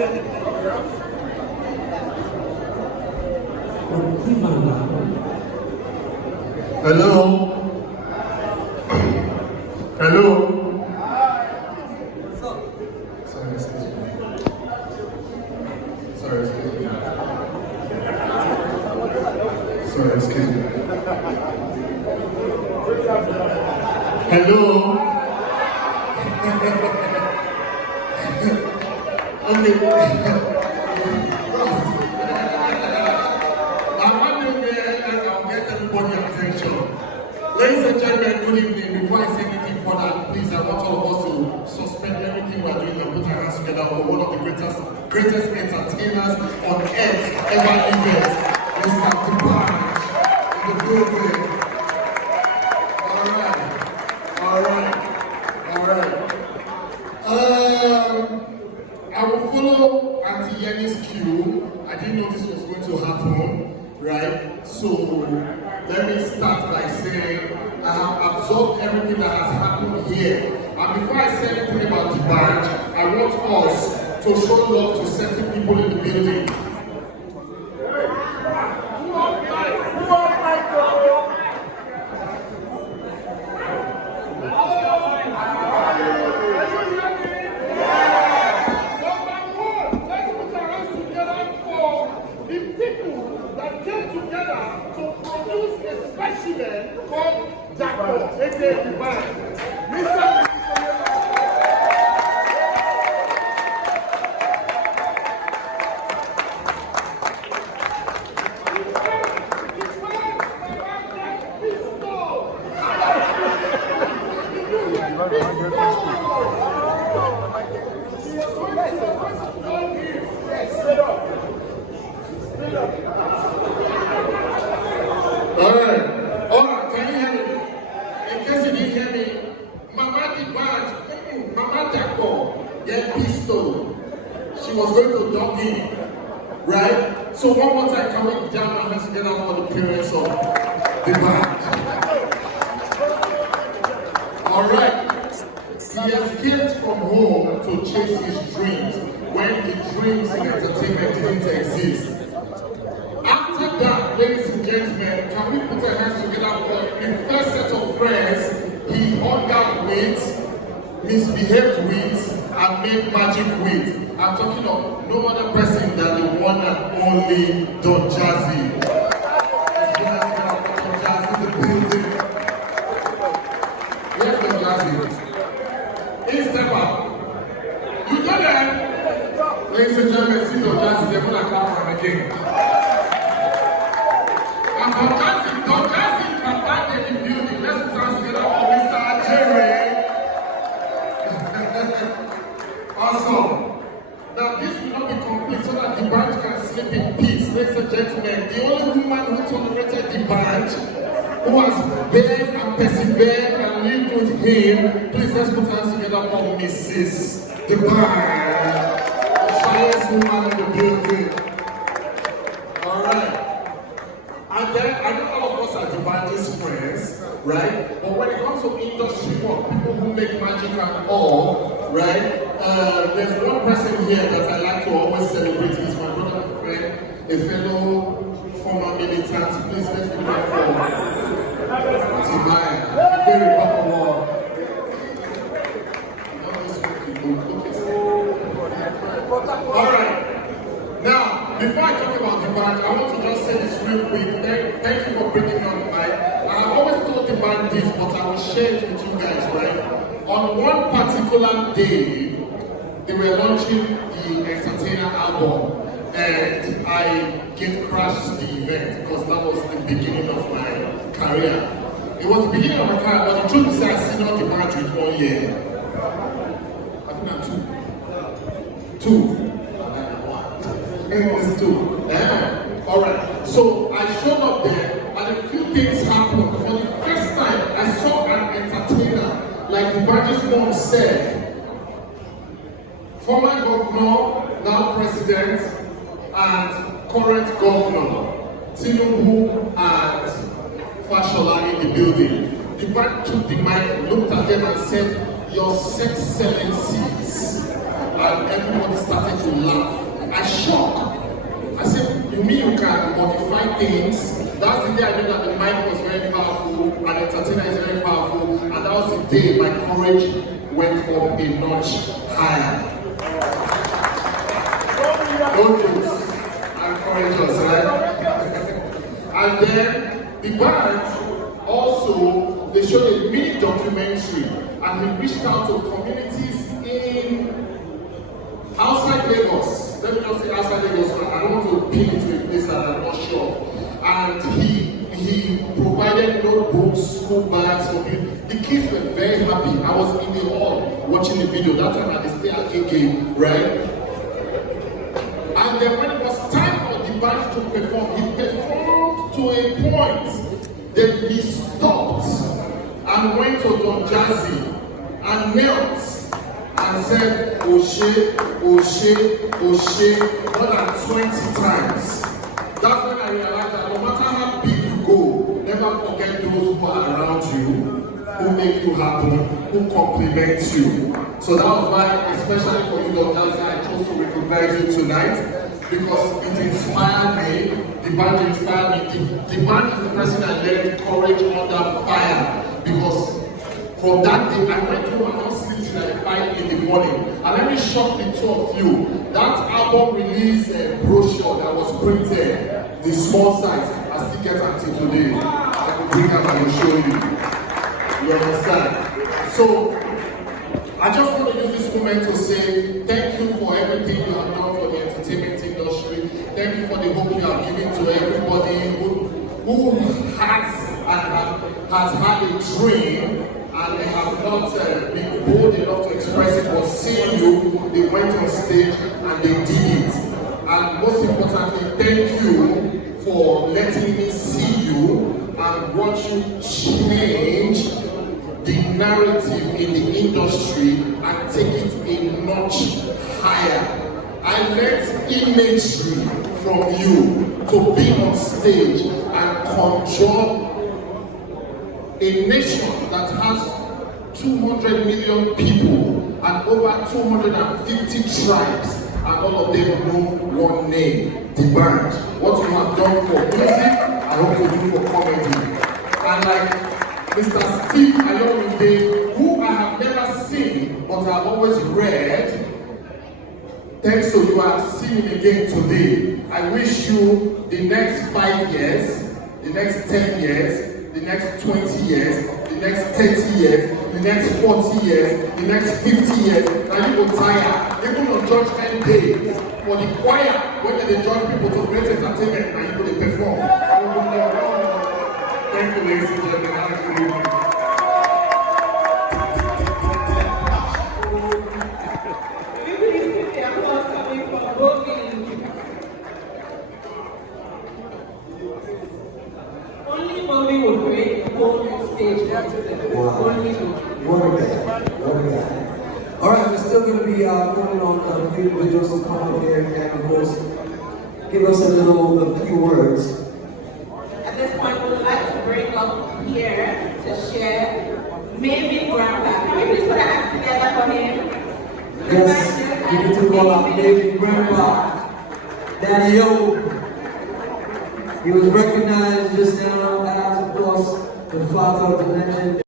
Hello? Hello? Sorry, excuse me. Sorry, excuse me. Sorry, excuse me. Hello? Okay. Ladies and gentlemen, good evening. Before I say anything further, please, I want all of us to suspend everything we're doing and put our hands together for one of the greatest entertainers on earth ever lived, Mr. Dbanj'S in the building. I will follow Auntie Yenny's cue. I didn't know this was going to happen, right? So let me start by saying I have absorbed everything that has happened here. And before I say anything about Dbanj'S, I want us to show love to certain people in the building. Called Jacob, aka Dbanj'S. Alright, can you hear me? In case you didn't hear me, Mama Dbanj'S, Mama Jacob, get pistol. She was going to dog in, right? So one more time, can we jam our hands together for the parents of Dbanj'S? Alright, he escaped from home to chase his dreams when the dreams in entertainment didn't exist. After that, ladies and gentlemen, can we put our hands together for the first set of friends he hung out with, misbehaved with, and made magic with? I'm talking of no other person than the one and only Dbanj'S. Dbanj'S in the building. Where's Dbanj'S? Please step up. You got it? Ladies and gentlemen, see Dbanj'S, they're going to clap for him again. And Dbanj'S come back in the building. Let's dance together for Mr. Jerry. Awesome. Now this will not be complete so that Dbanj'S can sleep in peace. Ladies and gentlemen, the only woman who tolerated Dbanj'S, who has begged and persevered and lived with him, please let's put hands together for Mrs. Dbanj'S, the shyest woman in the building. Alright. And then, I know all of us are Dbanj'S friends, right? But when it comes to industry work, people who make magic and all, right? There's one person here that I like to always celebrate. He's my brother and friend, a fellow former militant. Please let's be grateful to my very proper war. Alright. Now, before I talk about Dbanj'S, I want to just say this real quick. Thank you for bringing me on the mic. I've always told Dbanj'S this, but I will share it with you guys, right? On one particular day, they were launching the Entertainer album, and I gate crashed the event because that was the beginning of my career. It was the beginning of my career, but the truth is I've seen all Dbanj'S with 1 year. I think I'm two. It's two. Yeah. Alright. So I showed up there and a few things happened. For the first time, I saw an entertainer, like Dbanj'S mom said, former governor, now president, and current governor, Tinubu and Fashola in the building. Dbanj'S took the mic, looked at them and said, "Your excellencies," and everybody started to laugh. things, that's the day I knew that the mic was very powerful and entertainer is very powerful, and that was the day my courage went up a notch higher. Don't lose. I'm courageous, right? And then the band also, they showed a mini documentary, and he reached out to communities in outside Lagos. Let me not say outside Lagos, I don't want to pin it to a place that I'm not sure. And he provided notebooks, school bags for me. The kids were very happy. I was in the hall watching the video. That time I stay at a game, right? And then when it was time for the band to perform, he performed to a point. Then he stopped and went to Dbanj'S and knelt and said, Oshe, Oshe, Oshe, more than 20 times. That's when I realized that no matter how big you go, never forget those who are around you, who make you happy, who compliment you. So that was why, especially for you, Dbanj'S, I chose to recognize you tonight, because it inspired me. The band inspired me. The band is the person I learned courage under fire, because from that day, I went home and not sleep till like 5 in the morning. And let me shock the two of you. That album release brochure that was printed, the small size, I still get until today. I can bring up and show you. You understand? So, I just want to use this moment to say thank you for everything you have done for the entertainment industry. Thank you for the hope you have given to everybody who has had a dream, and they have not been bold enough to express it, but seeing you, they went on stage and they did it. And most importantly, thank you for letting me see you and watch you change the narrative in the industry and take it a notch higher. I learned imagery from you to be on stage and conjure a nation that has 200 million people and over 250 tribes, and all of them know one name, Dbanj'S. What you have done for music, I hope to do for comedy. And like Mr. Steve Ayomide, who I have never seen, but I've always read, thanks to you, I've seen him again today. I wish you the next 5 years, the next 10 years, the next 20 years, the next 30 years, the next 40 years, the next 50 years. Now you will tire. Even on Judgment Day, for the choir, when they judge people to great entertainment, and you will perform. Thank you, ladies and gentlemen. Have a good evening. Only Bovi would create a whole stage. Wow. Only Bovi. What a guy. What a guy. Alright, we're still going to be going on a few videos to come up here and of course give us a few words. At this point, we would like to bring up here to share maybe Grandpa. Can we please put our hands together for him? Yes, we need to call out baby grandpa, Daddy Yo. He was recognized just now as, of course, the father of the legend.